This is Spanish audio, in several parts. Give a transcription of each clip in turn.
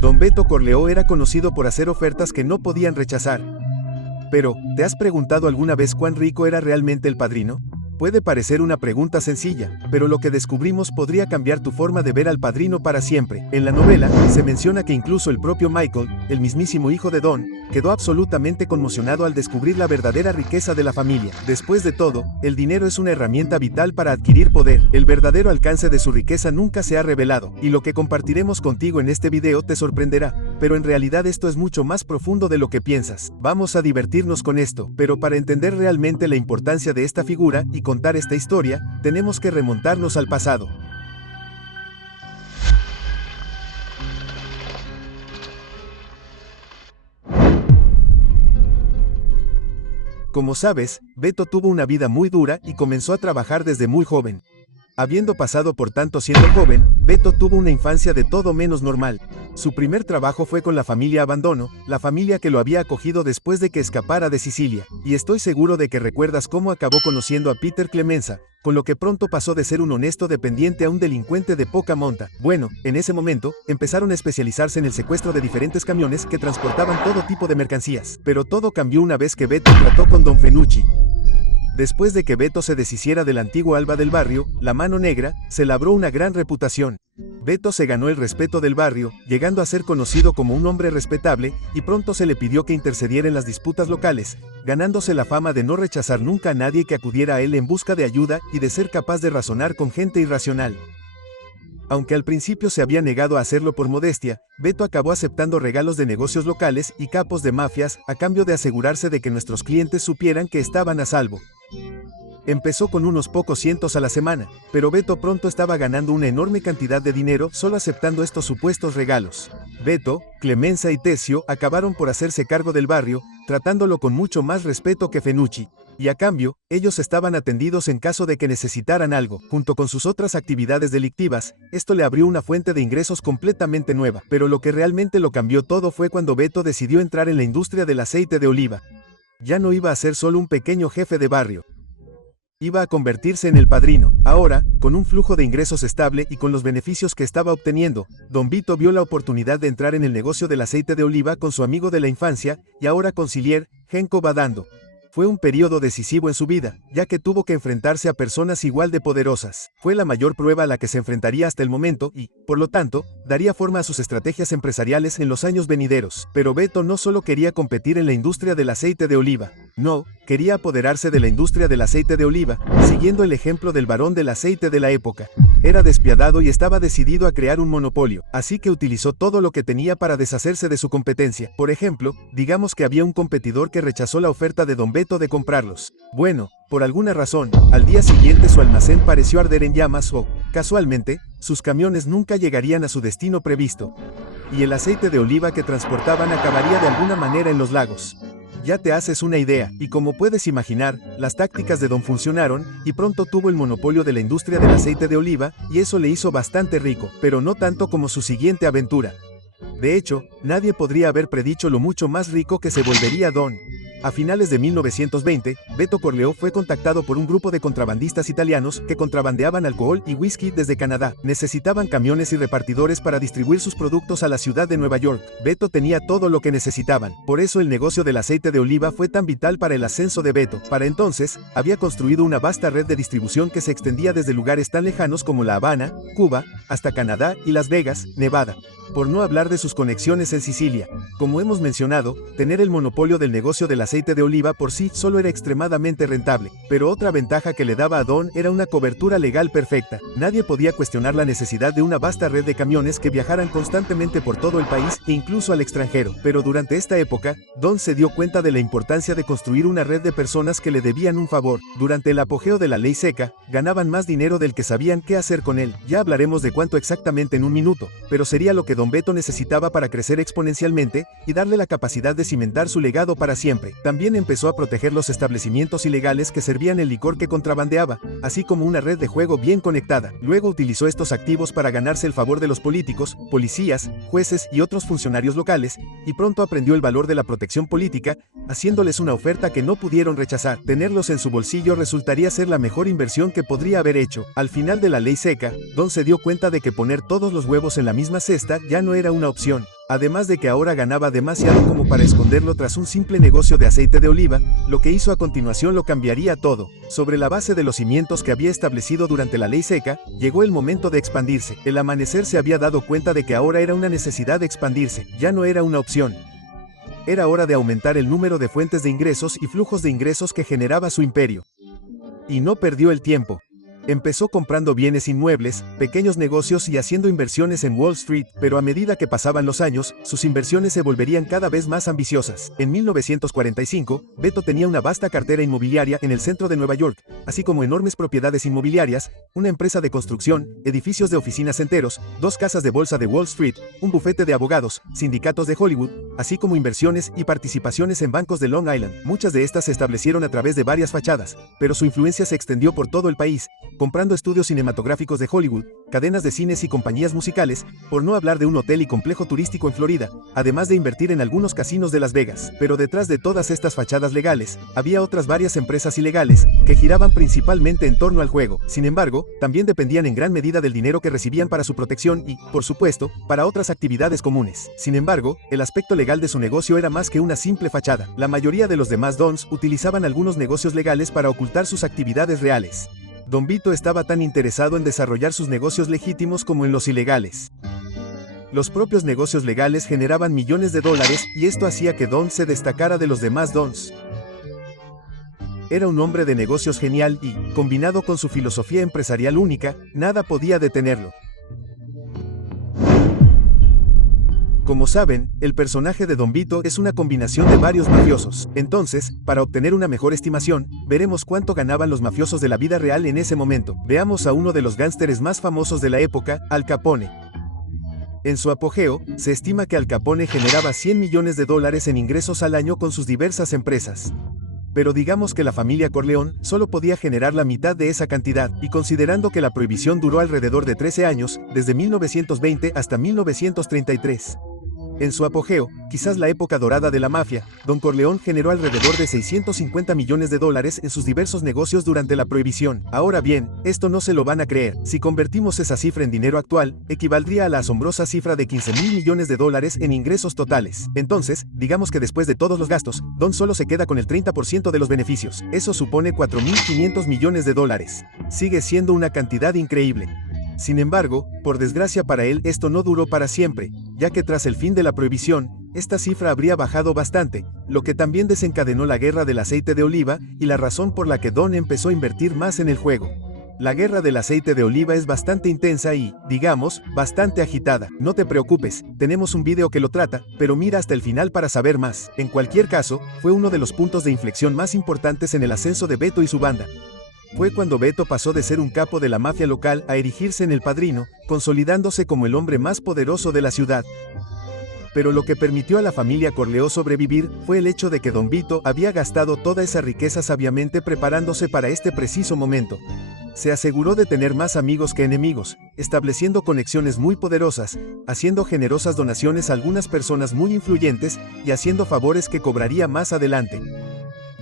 Don Beto Corleó era conocido por hacer ofertas que no podían rechazar. Pero, ¿te has preguntado alguna vez cuán rico era realmente el padrino? Puede parecer una pregunta sencilla, pero lo que descubrimos podría cambiar tu forma de ver al padrino para siempre. En la novela, se menciona que incluso el propio Michael, el mismísimo hijo de Don, quedó absolutamente conmocionado al descubrir la verdadera riqueza de la familia. Después de todo, el dinero es una herramienta vital para adquirir poder. El verdadero alcance de su riqueza nunca se ha revelado, y lo que compartiremos contigo en este video te sorprenderá. Pero en realidad esto es mucho más profundo de lo que piensas. Vamos a divertirnos con esto, pero para entender realmente la importancia de esta figura y contar esta historia, tenemos que remontarnos al pasado. Como sabes, Beto tuvo una vida muy dura y comenzó a trabajar desde muy joven. Habiendo pasado por tanto siendo joven, Beto tuvo una infancia de todo menos normal. Su primer trabajo fue con la familia Abandono, la familia que lo había acogido después de que escapara de Sicilia, y estoy seguro de que recuerdas cómo acabó conociendo a Peter Clemenza, con lo que pronto pasó de ser un honesto dependiente a un delincuente de poca monta. Bueno, en ese momento, empezaron a especializarse en el secuestro de diferentes camiones que transportaban todo tipo de mercancías, pero todo cambió una vez que Beto trató con Don Fenucci. Después de que Beto se deshiciera del antiguo Alba del barrio, la Mano Negra, se labró una gran reputación. Beto se ganó el respeto del barrio, llegando a ser conocido como un hombre respetable, y pronto se le pidió que intercediera en las disputas locales, ganándose la fama de no rechazar nunca a nadie que acudiera a él en busca de ayuda y de ser capaz de razonar con gente irracional. Aunque al principio se había negado a hacerlo por modestia, Beto acabó aceptando regalos de negocios locales y capos de mafias a cambio de asegurarse de que nuestros clientes supieran que estaban a salvo. Empezó con unos pocos cientos a la semana, pero Beto pronto estaba ganando una enorme cantidad de dinero solo aceptando estos supuestos regalos. Beto, Clemenza y Tesio acabaron por hacerse cargo del barrio, tratándolo con mucho más respeto que Fenucci. Y a cambio, ellos estaban atendidos en caso de que necesitaran algo. Junto con sus otras actividades delictivas, esto le abrió una fuente de ingresos completamente nueva. Pero lo que realmente lo cambió todo fue cuando Beto decidió entrar en la industria del aceite de oliva. Ya no iba a ser solo un pequeño jefe de barrio. Iba a convertirse en el padrino. Ahora, con un flujo de ingresos estable y con los beneficios que estaba obteniendo, Don Vito vio la oportunidad de entrar en el negocio del aceite de oliva con su amigo de la infancia, y ahora conciliar, Genco Badando. Fue un periodo decisivo en su vida, ya que tuvo que enfrentarse a personas igual de poderosas. Fue la mayor prueba a la que se enfrentaría hasta el momento y, por lo tanto, daría forma a sus estrategias empresariales en los años venideros. Pero Beto no solo quería competir en la industria del aceite de oliva. No, quería apoderarse de la industria del aceite de oliva, siguiendo el ejemplo del barón del aceite de la época. Era despiadado y estaba decidido a crear un monopolio, así que utilizó todo lo que tenía para deshacerse de su competencia. Por ejemplo, digamos que había un competidor que rechazó la oferta de Don Beto de comprarlos. Bueno, por alguna razón, al día siguiente su almacén pareció arder en llamas o, casualmente, sus camiones nunca llegarían a su destino previsto. Y el aceite de oliva que transportaban acabaría de alguna manera en los lagos. Ya te haces una idea, y como puedes imaginar, las tácticas de Don funcionaron, y pronto tuvo el monopolio de la industria del aceite de oliva, y eso le hizo bastante rico, pero no tanto como su siguiente aventura. De hecho, nadie podría haber predicho lo mucho más rico que se volvería Don. A finales de 1920, Beto Corleó fue contactado por un grupo de contrabandistas italianos que contrabandeaban alcohol y whisky desde Canadá. Necesitaban camiones y repartidores para distribuir sus productos a la ciudad de Nueva York. Beto tenía todo lo que necesitaban. Por eso el negocio del aceite de oliva fue tan vital para el ascenso de Beto. Para entonces, había construido una vasta red de distribución que se extendía desde lugares tan lejanos como La Habana, Cuba, hasta Canadá y Las Vegas, Nevada. Por no hablar de sus conexiones en Sicilia. Como hemos mencionado, tener el monopolio del negocio del aceite de oliva por sí solo era extremadamente rentable, pero otra ventaja que le daba a Don era una cobertura legal perfecta. Nadie podía cuestionar la necesidad de una vasta red de camiones que viajaran constantemente por todo el país e incluso al extranjero. Pero durante esta época, Don se dio cuenta de la importancia de construir una red de personas que le debían un favor. Durante el apogeo de la ley seca, ganaban más dinero del que sabían qué hacer con él. Ya hablaremos de cuánto exactamente en un minuto, pero sería lo que Don Beto necesitaba para crecer exponencialmente y darle la capacidad de cimentar su legado para siempre. También empezó a proteger los establecimientos ilegales que servían el licor que contrabandeaba, así como una red de juego bien conectada. Luego utilizó estos activos para ganarse el favor de los políticos, policías, jueces y otros funcionarios locales, y pronto aprendió el valor de la protección política, haciéndoles una oferta que no pudieron rechazar. Tenerlos en su bolsillo resultaría ser la mejor inversión que podría haber hecho. Al final de la ley seca, Don se dio cuenta de que poner todos los huevos en la misma cesta ya no era una opción. Además de que ahora ganaba demasiado como para esconderlo tras un simple negocio de aceite de oliva, lo que hizo a continuación lo cambiaría todo. Sobre la base de los cimientos que había establecido durante la ley seca, llegó el momento de expandirse. El amanecer se había dado cuenta de que ahora era una necesidad de expandirse, ya no era una opción. Era hora de aumentar el número de fuentes de ingresos y flujos de ingresos que generaba su imperio. Y no perdió el tiempo. Empezó comprando bienes inmuebles, pequeños negocios y haciendo inversiones en Wall Street, pero a medida que pasaban los años, sus inversiones se volverían cada vez más ambiciosas. En 1945, Beto tenía una vasta cartera inmobiliaria en el centro de Nueva York, así como enormes propiedades inmobiliarias, una empresa de construcción, edificios de oficinas enteros, 2 casas de bolsa de Wall Street, un bufete de abogados, sindicatos de Hollywood, así como inversiones y participaciones en bancos de Long Island. Muchas de estas se establecieron a través de varias fachadas, pero su influencia se extendió por todo el país, comprando estudios cinematográficos de Hollywood, cadenas de cines y compañías musicales, por no hablar de un hotel y complejo turístico en Florida, además de invertir en algunos casinos de Las Vegas. Pero detrás de todas estas fachadas legales, había otras varias empresas ilegales, que giraban principalmente en torno al juego. Sin embargo, también dependían en gran medida del dinero que recibían para su protección y, por supuesto, para otras actividades comunes. Sin embargo, el aspecto legal de su negocio era más que una simple fachada. La mayoría de los demás dons utilizaban algunos negocios legales para ocultar sus actividades reales. Don Vito estaba tan interesado en desarrollar sus negocios legítimos como en los ilegales. Los propios negocios legales generaban millones de dólares y esto hacía que Don se destacara de los demás dons. Era un hombre de negocios genial y, combinado con su filosofía empresarial única, nada podía detenerlo. Como saben, el personaje de Don Vito es una combinación de varios mafiosos. Entonces, para obtener una mejor estimación, veremos cuánto ganaban los mafiosos de la vida real en ese momento. Veamos a uno de los gángsteres más famosos de la época, Al Capone. En su apogeo, se estima que Al Capone generaba $100 millones en ingresos al año con sus diversas empresas. Pero digamos que la familia Corleone solo podía generar la mitad de esa cantidad, y considerando que la prohibición duró alrededor de 13 años, desde 1920 hasta 1933. En su apogeo, quizás la época dorada de la mafia, Don Corleone generó alrededor de $650 millones en sus diversos negocios durante la prohibición. Ahora bien, esto no se lo van a creer. Si convertimos esa cifra en dinero actual, equivaldría a la asombrosa cifra de $15.000 millones en ingresos totales. Entonces, digamos que después de todos los gastos, Don solo se queda con el 30% de los beneficios. Eso supone $4.500 millones. Sigue siendo una cantidad increíble. Sin embargo, por desgracia para él esto no duró para siempre, ya que tras el fin de la prohibición, esta cifra habría bajado bastante, lo que también desencadenó la guerra del aceite de oliva y la razón por la que Don empezó a invertir más en el juego. La guerra del aceite de oliva es bastante intensa y, digamos, bastante agitada. No te preocupes, tenemos un video que lo trata, pero mira hasta el final para saber más. En cualquier caso, fue uno de los puntos de inflexión más importantes en el ascenso de Beto y su banda. Fue cuando Beto pasó de ser un capo de la mafia local a erigirse en el padrino, consolidándose como el hombre más poderoso de la ciudad. Pero lo que permitió a la familia Corleone sobrevivir fue el hecho de que Don Vito había gastado toda esa riqueza sabiamente preparándose para este preciso momento. Se aseguró de tener más amigos que enemigos, estableciendo conexiones muy poderosas, haciendo generosas donaciones a algunas personas muy influyentes y haciendo favores que cobraría más adelante.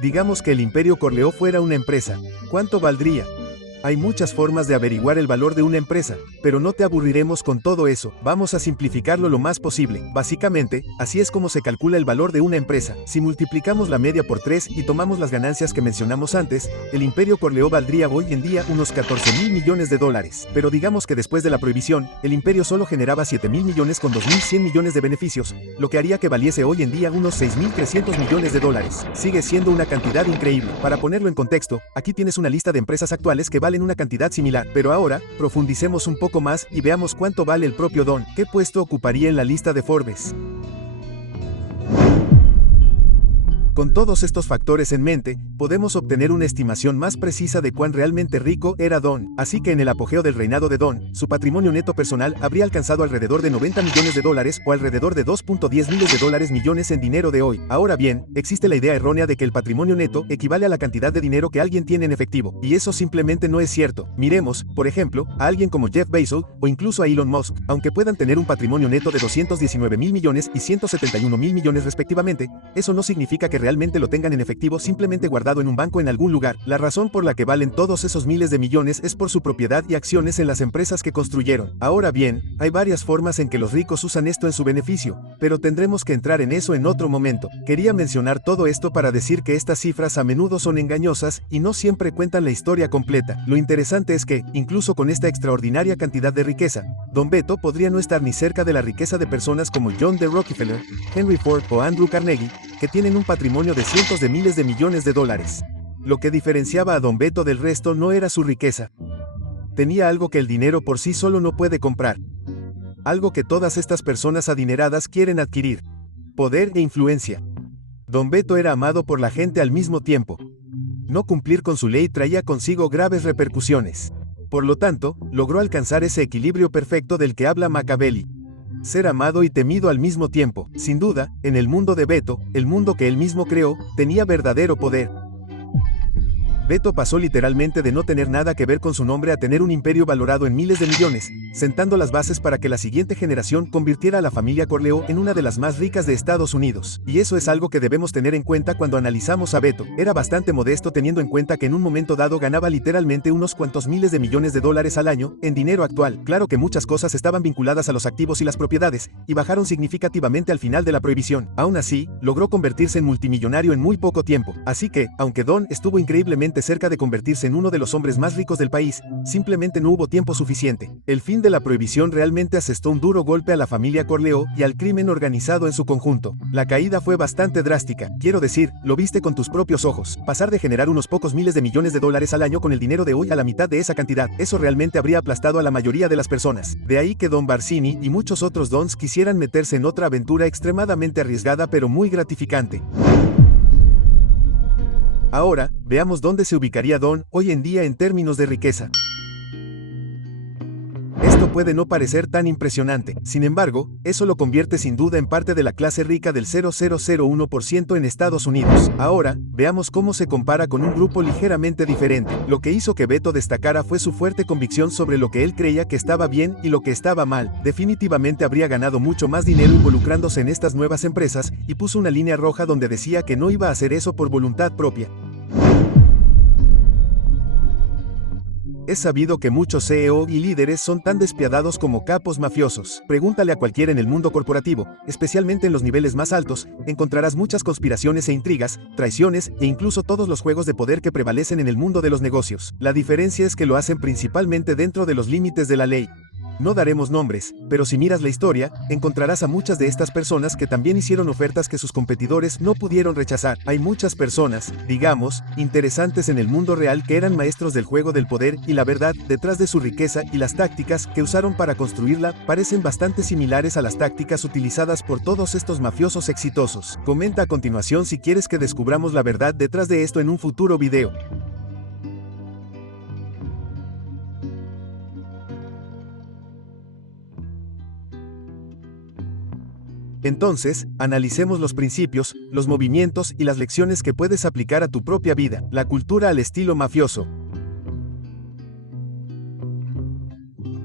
Digamos que el Imperio Corleone fuera una empresa, ¿cuánto valdría? Hay muchas formas de averiguar el valor de una empresa, pero no te aburriremos con todo eso, vamos a simplificarlo lo más posible. Básicamente, así es como se calcula el valor de una empresa. Si multiplicamos la media por 3 y tomamos las ganancias que mencionamos antes, el Imperio Corleone valdría hoy en día unos $14.000 millones. Pero digamos que después de la prohibición, el imperio solo generaba $7.000 millones con 2.100 millones de beneficios, lo que haría que valiese hoy en día unos $6.300 millones. Sigue siendo una cantidad increíble. Para ponerlo en contexto, aquí tienes una lista de empresas actuales que valen una cantidad similar, pero ahora, profundicemos un poco más y veamos cuánto vale el propio Don. ¿Qué puesto ocuparía en la lista de Forbes? Con todos estos factores en mente, podemos obtener una estimación más precisa de cuán realmente rico era Don. Así que en el apogeo del reinado de Don, su patrimonio neto personal habría alcanzado alrededor de $90 millones o alrededor de $2.10 millones en dinero de hoy. Ahora bien, existe la idea errónea de que el patrimonio neto equivale a la cantidad de dinero que alguien tiene en efectivo, y eso simplemente no es cierto. Miremos, por ejemplo, a alguien como Jeff Bezos o incluso a Elon Musk. Aunque puedan tener un patrimonio neto de $219.000 millones y $171.000 millones respectivamente, eso no significa que realmente lo tengan en efectivo simplemente guardado en un banco en algún lugar. La razón por la que valen todos esos miles de millones es por su propiedad y acciones en las empresas que construyeron. Ahora bien, hay varias formas en que los ricos usan esto en su beneficio, pero tendremos que entrar en eso en otro momento. Quería mencionar todo esto para decir que estas cifras a menudo son engañosas y no siempre cuentan la historia completa. Lo interesante es que, incluso con esta extraordinaria cantidad de riqueza, Don Beto podría no estar ni cerca de la riqueza de personas como John D. Rockefeller, Henry Ford o Andrew Carnegie, que tienen un patrimonio de cientos de miles de millones de dólares. Lo que diferenciaba a Don Beto del resto no era su riqueza. Tenía algo que el dinero por sí solo no puede comprar. Algo que todas estas personas adineradas quieren adquirir: poder e influencia. Don Beto era amado por la gente al mismo tiempo. No cumplir con su ley traía consigo graves repercusiones. Por lo tanto, logró alcanzar ese equilibrio perfecto del que habla Machiavelli. Ser amado y temido al mismo tiempo. Sin duda, en el mundo de Beto, el mundo que él mismo creó, tenía verdadero poder. Beto pasó literalmente de no tener nada que ver con su nombre a tener un imperio valorado en miles de millones, sentando las bases para que la siguiente generación convirtiera a la familia Corleone en una de las más ricas de Estados Unidos. Y eso es algo que debemos tener en cuenta cuando analizamos a Beto. Era bastante modesto teniendo en cuenta que en un momento dado ganaba literalmente unos cuantos miles de millones de dólares al año, en dinero actual. Claro que muchas cosas estaban vinculadas a los activos y las propiedades, y bajaron significativamente al final de la prohibición. Aún así, logró convertirse en multimillonario en muy poco tiempo. Así que, aunque Don estuvo increíblemente cerca de convertirse en uno de los hombres más ricos del país, simplemente no hubo tiempo suficiente. El fin de la prohibición realmente asestó un duro golpe a la familia Corleone y al crimen organizado en su conjunto. La caída fue bastante drástica, quiero decir, lo viste con tus propios ojos. Pasar de generar unos pocos miles de millones de dólares al año con el dinero de hoy a la mitad de esa cantidad, eso realmente habría aplastado a la mayoría de las personas. De ahí que Don Barsini y muchos otros Dons quisieran meterse en otra aventura extremadamente arriesgada pero muy gratificante. Ahora, veamos dónde se ubicaría Don hoy en día en términos de riqueza. Esto puede no parecer tan impresionante, sin embargo, eso lo convierte sin duda en parte de la clase rica del 0,001% en Estados Unidos. Ahora, veamos cómo se compara con un grupo ligeramente diferente. Lo que hizo que Beto destacara fue su fuerte convicción sobre lo que él creía que estaba bien y lo que estaba mal. Definitivamente habría ganado mucho más dinero involucrándose en estas nuevas empresas, y puso una línea roja donde decía que no iba a hacer eso por voluntad propia. Es sabido que muchos CEO y líderes son tan despiadados como capos mafiosos. Pregúntale a cualquiera en el mundo corporativo, especialmente en los niveles más altos, encontrarás muchas conspiraciones e intrigas, traiciones e incluso todos los juegos de poder que prevalecen en el mundo de los negocios. La diferencia es que lo hacen principalmente dentro de los límites de la ley. No daremos nombres, pero si miras la historia, encontrarás a muchas de estas personas que también hicieron ofertas que sus competidores no pudieron rechazar. Hay muchas personas, digamos, interesantes en el mundo real que eran maestros del juego del poder y la verdad, detrás de su riqueza y las tácticas que usaron para construirla, parecen bastante similares a las tácticas utilizadas por todos estos mafiosos exitosos. Comenta a continuación si quieres que descubramos la verdad detrás de esto en un futuro video. Entonces, analicemos los principios, los movimientos y las lecciones que puedes aplicar a tu propia vida. La cultura al estilo mafioso.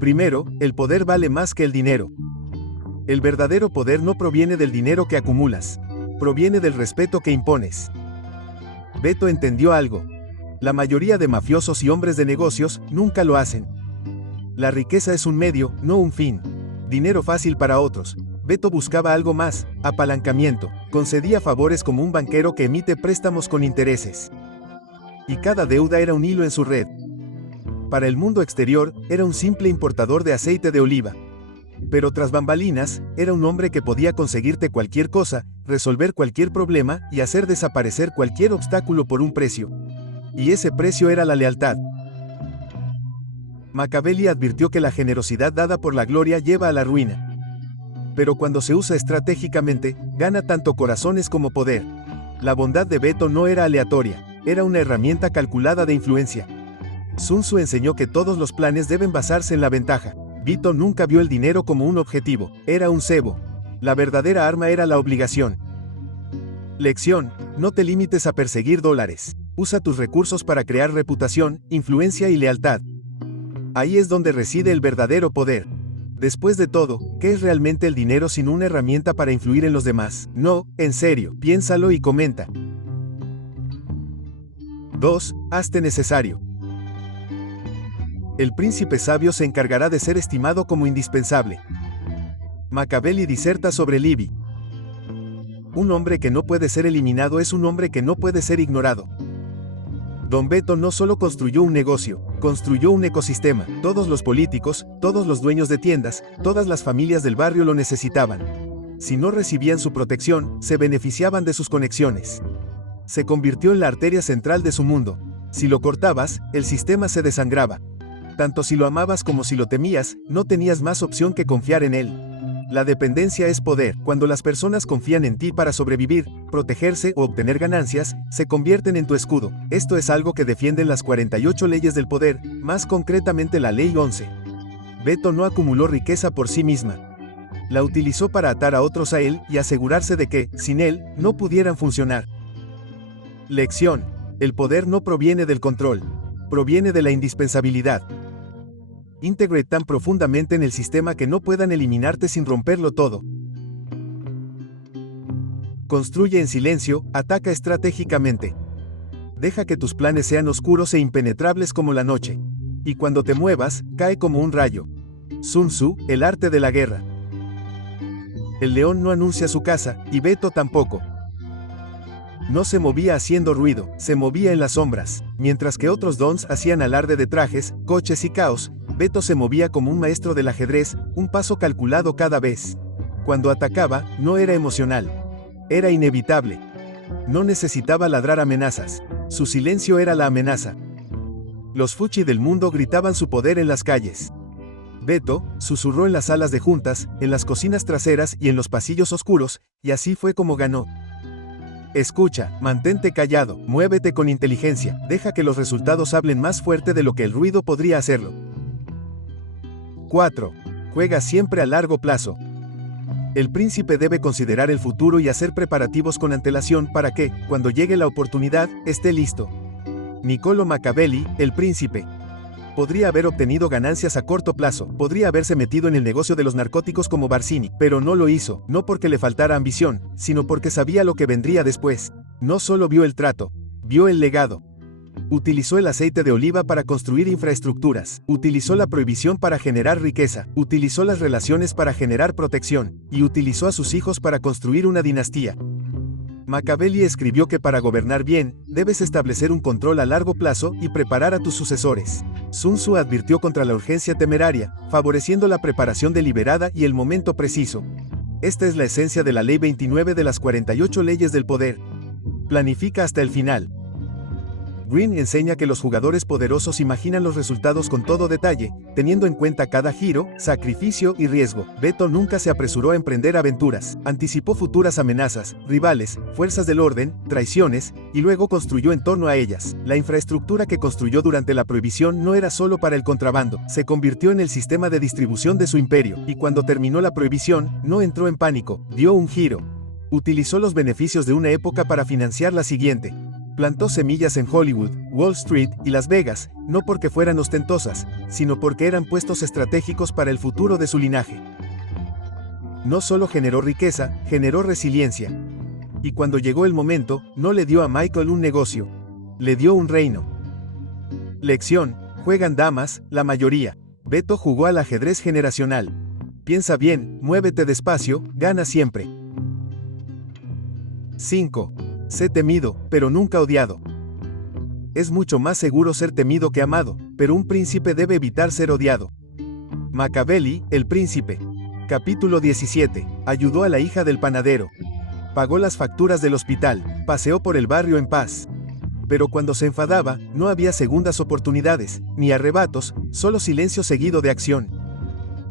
Primero, el poder vale más que el dinero. El verdadero poder no proviene del dinero que acumulas, proviene del respeto que impones. Beto entendió algo. La mayoría de mafiosos y hombres de negocios nunca lo hacen. La riqueza es un medio, no un fin. Dinero fácil para otros. Beto buscaba algo más: apalancamiento. Concedía favores como un banquero que emite préstamos con intereses. Y cada deuda era un hilo en su red. Para el mundo exterior, era un simple importador de aceite de oliva. Pero tras bambalinas, era un hombre que podía conseguirte cualquier cosa, resolver cualquier problema y hacer desaparecer cualquier obstáculo por un precio. Y ese precio era la lealtad. Machiavelli advirtió que la generosidad dada por la gloria lleva a la ruina. Pero cuando se usa estratégicamente, gana tanto corazones como poder. La bondad de Beto no era aleatoria, era una herramienta calculada de influencia. Sun Tzu enseñó que todos los planes deben basarse en la ventaja. Beto nunca vio el dinero como un objetivo, era un cebo. La verdadera arma era la obligación. Lección: no te limites a perseguir dólares. Usa tus recursos para crear reputación, influencia y lealtad. Ahí es donde reside el verdadero poder. Después de todo, ¿qué es realmente el dinero sin una herramienta para influir en los demás? No, en serio, piénsalo y comenta. 2. Hazte necesario. El príncipe sabio se encargará de ser estimado como indispensable. Machiavelli diserta sobre Livy. Un hombre que no puede ser eliminado es un hombre que no puede ser ignorado. Don Beto no solo construyó un negocio, construyó un ecosistema. Todos los políticos, todos los dueños de tiendas, todas las familias del barrio lo necesitaban. Si no recibían su protección, se beneficiaban de sus conexiones. Se convirtió en la arteria central de su mundo. Si lo cortabas, el sistema se desangraba. Tanto si lo amabas como si lo temías, no tenías más opción que confiar en él. La dependencia es poder. Cuando las personas confían en ti para sobrevivir, protegerse o obtener ganancias, se convierten en tu escudo. Esto es algo que defienden las 48 leyes del poder, más concretamente la Ley 11. Beto no acumuló riqueza por sí misma. La utilizó para atar a otros a él y asegurarse de que, sin él, no pudieran funcionar. Lección. El poder no proviene del control. Proviene de la indispensabilidad. Integrate tan profundamente en el sistema que no puedan eliminarte sin romperlo todo. Construye en silencio, ataca estratégicamente. Deja que tus planes sean oscuros e impenetrables como la noche. Y cuando te muevas, cae como un rayo. Sun Tzu, el arte de la guerra. El león no anuncia su caza, y Beto tampoco. No se movía haciendo ruido, se movía en las sombras. Mientras que otros dons hacían alarde de trajes, coches y caos, Beto se movía como un maestro del ajedrez, un paso calculado cada vez. Cuando atacaba, no era emocional. Era inevitable. No necesitaba ladrar amenazas. Su silencio era la amenaza. Los fuchi del mundo gritaban su poder en las calles. Beto susurró en las salas de juntas, en las cocinas traseras y en los pasillos oscuros, y así fue como ganó. Escucha, mantente callado, muévete con inteligencia, deja que los resultados hablen más fuerte de lo que el ruido podría hacerlo. 4. Juega siempre a largo plazo. El príncipe debe considerar el futuro y hacer preparativos con antelación para que, cuando llegue la oportunidad, esté listo. Niccolò Machiavelli, el príncipe. Podría haber obtenido ganancias a corto plazo, podría haberse metido en el negocio de los narcóticos como Barsini, pero no lo hizo, no porque le faltara ambición, sino porque sabía lo que vendría después. No solo vio el trato, vio el legado. Utilizó el aceite de oliva para construir infraestructuras, utilizó la prohibición para generar riqueza, utilizó las relaciones para generar protección, y utilizó a sus hijos para construir una dinastía. Machiavelli escribió que para gobernar bien, debes establecer un control a largo plazo y preparar a tus sucesores. Sun Tzu advirtió contra la urgencia temeraria, favoreciendo la preparación deliberada y el momento preciso. Esta es la esencia de la Ley 29 de las 48 leyes del poder. Planifica hasta el final. Green enseña que los jugadores poderosos imaginan los resultados con todo detalle, teniendo en cuenta cada giro, sacrificio y riesgo. Beto nunca se apresuró a emprender aventuras, anticipó futuras amenazas, rivales, fuerzas del orden, traiciones, y luego construyó en torno a ellas. La infraestructura que construyó durante la prohibición no era solo para el contrabando, se convirtió en el sistema de distribución de su imperio, y cuando terminó la prohibición, no entró en pánico, dio un giro. Utilizó los beneficios de una época para financiar la siguiente. Plantó semillas en Hollywood, Wall Street y Las Vegas, no porque fueran ostentosas, sino porque eran puestos estratégicos para el futuro de su linaje. No solo generó riqueza, generó resiliencia. Y cuando llegó el momento, no le dio a Michael un negocio, le dio un reino. Lección: juegan damas, la mayoría. Beto jugó al ajedrez generacional. Piensa bien, muévete despacio, gana siempre. 5. Sé temido, pero nunca odiado. Es mucho más seguro ser temido que amado, pero un príncipe debe evitar ser odiado. Machiavelli, el príncipe. Capítulo 17. Ayudó a la hija del panadero. Pagó las facturas del hospital, paseó por el barrio en paz. Pero cuando se enfadaba, no había segundas oportunidades, ni arrebatos, solo silencio seguido de acción.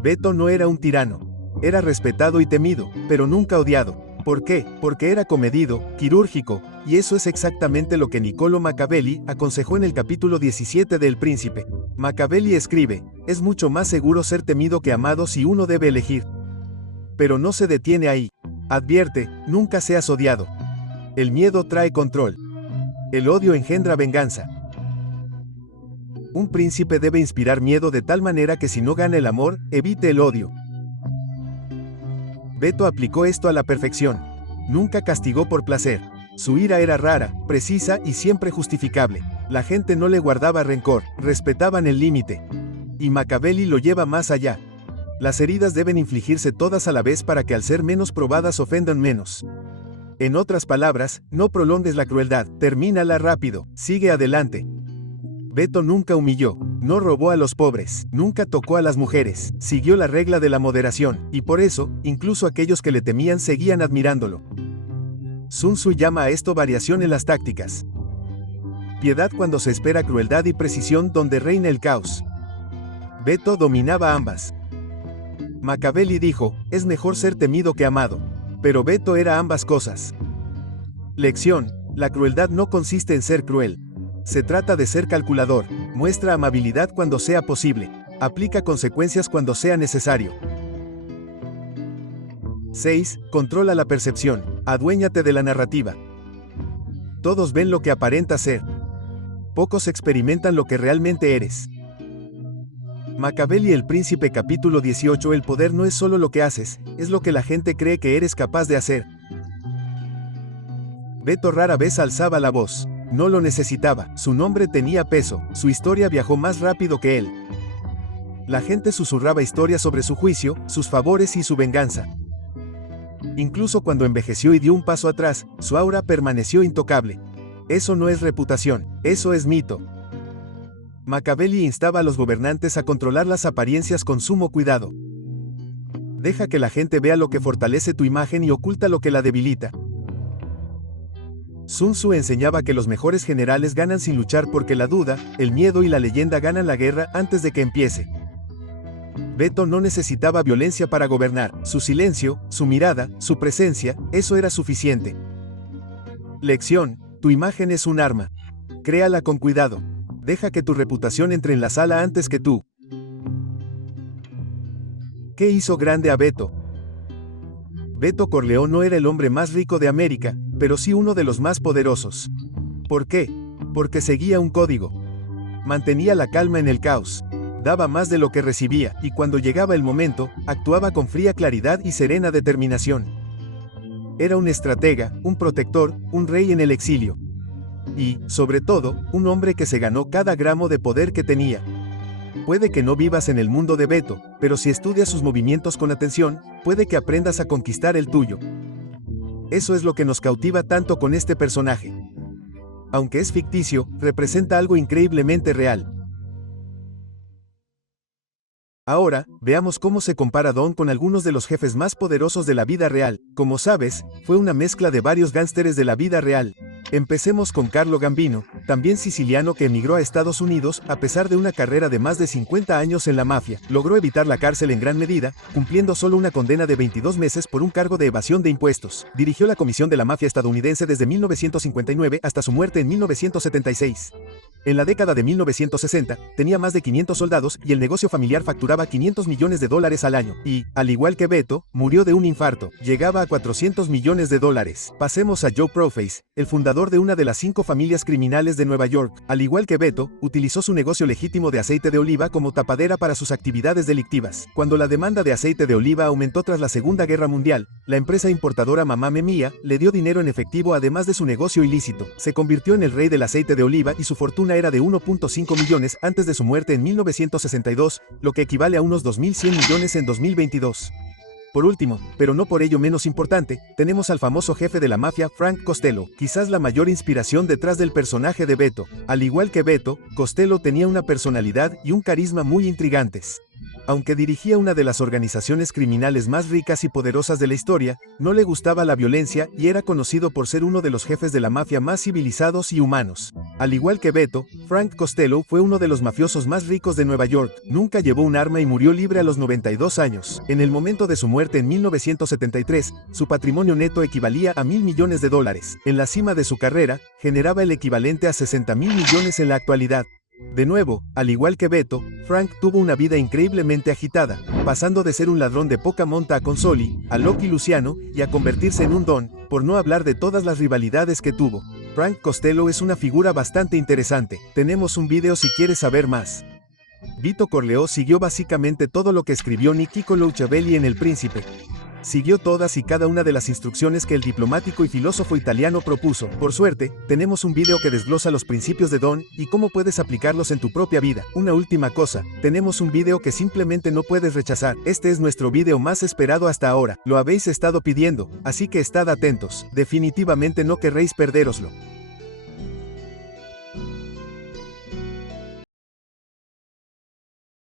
Beto no era un tirano. Era respetado y temido, pero nunca odiado. ¿Por qué? Porque era comedido, quirúrgico, y eso es exactamente lo que Niccolò Machiavelli aconsejó en el capítulo 17 de El Príncipe. Machiavelli escribe: es mucho más seguro ser temido que amado si uno debe elegir. Pero no se detiene ahí. Advierte: nunca seas odiado. El miedo trae control. El odio engendra venganza. Un príncipe debe inspirar miedo de tal manera que si no gana el amor, evite el odio. Beto aplicó esto a la perfección. Nunca castigó por placer. Su ira era rara, precisa y siempre justificable. La gente no le guardaba rencor, respetaban el límite. Y Machiavelli lo lleva más allá. Las heridas deben infligirse todas a la vez para que al ser menos probadas ofendan menos. En otras palabras, no prolongues la crueldad, termínala rápido, sigue adelante. Beto nunca humilló, no robó a los pobres, nunca tocó a las mujeres, siguió la regla de la moderación, y por eso, incluso aquellos que le temían seguían admirándolo. Sun Tzu llama a esto variación en las tácticas. Piedad cuando se espera crueldad y precisión donde reina el caos. Beto dominaba ambas. Machiavelli dijo, es mejor ser temido que amado. Pero Beto era ambas cosas. Lección, la crueldad no consiste en ser cruel. Se trata de ser calculador, muestra amabilidad cuando sea posible, aplica consecuencias cuando sea necesario. 6. Controla la percepción, aduéñate de la narrativa. Todos ven lo que aparenta ser. Pocos experimentan lo que realmente eres. Machiavelli El Príncipe capítulo 18 El poder no es solo lo que haces, es lo que la gente cree que eres capaz de hacer. Beto rara vez alzaba la voz. No lo necesitaba, su nombre tenía peso, su historia viajó más rápido que él. La gente susurraba historias sobre su juicio, sus favores y su venganza. Incluso cuando envejeció y dio un paso atrás, su aura permaneció intocable. Eso no es reputación, eso es mito. Machiavelli instaba a los gobernantes a controlar las apariencias con sumo cuidado. Deja que la gente vea lo que fortalece tu imagen y oculta lo que la debilita. Sun Tzu enseñaba que los mejores generales ganan sin luchar porque la duda, el miedo y la leyenda ganan la guerra antes de que empiece. Beto no necesitaba violencia para gobernar, su silencio, su mirada, su presencia, eso era suficiente. Lección, tu imagen es un arma. Créala con cuidado. Deja que tu reputación entre en la sala antes que tú. ¿Qué hizo grande a Beto? Beto Corleone no era el hombre más rico de América, pero sí uno de los más poderosos. ¿Por qué? Porque seguía un código. Mantenía la calma en el caos. Daba más de lo que recibía, y cuando llegaba el momento, actuaba con fría claridad y serena determinación. Era un estratega, un protector, un rey en el exilio. Y, sobre todo, un hombre que se ganó cada gramo de poder que tenía. Puede que no vivas en el mundo de Beto, pero si estudias sus movimientos con atención, puede que aprendas a conquistar el tuyo. Eso es lo que nos cautiva tanto con este personaje. Aunque es ficticio, representa algo increíblemente real. Ahora, veamos cómo se compara Don con algunos de los jefes más poderosos de la vida real. Como sabes, fue una mezcla de varios gánsteres de la vida real. Empecemos con Carlo Gambino, también siciliano que emigró a Estados Unidos a pesar de una carrera de más de 50 años en la mafia. Logró evitar la cárcel en gran medida, cumpliendo solo una condena de 22 meses por un cargo de evasión de impuestos. Dirigió la Comisión de la Mafia estadounidense desde 1959 hasta su muerte en 1976. En la década de 1960, tenía más de 500 soldados y el negocio familiar facturaba $500 millones al año. Y, al igual que Beto, murió de un infarto. Llegaba a $400 millones. Pasemos a Joe Proface, el fundador de una de las 5 familias criminales de Nueva York. Al igual que Beto, utilizó su negocio legítimo de aceite de oliva como tapadera para sus actividades delictivas. Cuando la demanda de aceite de oliva aumentó tras la Segunda Guerra Mundial, la empresa importadora Mamame Mia le dio dinero en efectivo además de su negocio ilícito. Se convirtió en el rey del aceite de oliva y su fortuna era de 1.5 millones antes de su muerte en 1962, lo que equivale a unos 2.100 millones en 2022. Por último, pero no por ello menos importante, tenemos al famoso jefe de la mafia, Frank Costello, quizás la mayor inspiración detrás del personaje de Beto. Al igual que Beto, Costello tenía una personalidad y un carisma muy intrigantes. Aunque dirigía una de las organizaciones criminales más ricas y poderosas de la historia, no le gustaba la violencia y era conocido por ser uno de los jefes de la mafia más civilizados y humanos. Al igual que Beto, Frank Costello fue uno de los mafiosos más ricos de Nueva York, nunca llevó un arma y murió libre a los 92 años. En el momento de su muerte en 1973, su patrimonio neto equivalía a $1.000 millones. En la cima de su carrera, generaba el equivalente a $60.000 millones en la actualidad. De nuevo, al igual que Beto, Frank tuvo una vida increíblemente agitada, pasando de ser un ladrón de poca monta a Consoli, a Lucky Luciano, y a convertirse en un don, por no hablar de todas las rivalidades que tuvo. Frank Costello es una figura bastante interesante. Tenemos un video si quieres saber más. Vito Corleone siguió básicamente todo lo que escribió Niccolo Machiavelli en El Príncipe. Siguió todas y cada una de las instrucciones que el diplomático y filósofo italiano propuso. Por suerte, tenemos un video que desglosa los principios de Don y cómo puedes aplicarlos en tu propia vida. Una última cosa, tenemos un video que simplemente no puedes rechazar. Este es nuestro video más esperado hasta ahora. Lo habéis estado pidiendo, así que estad atentos. Definitivamente no querréis perdéroslo.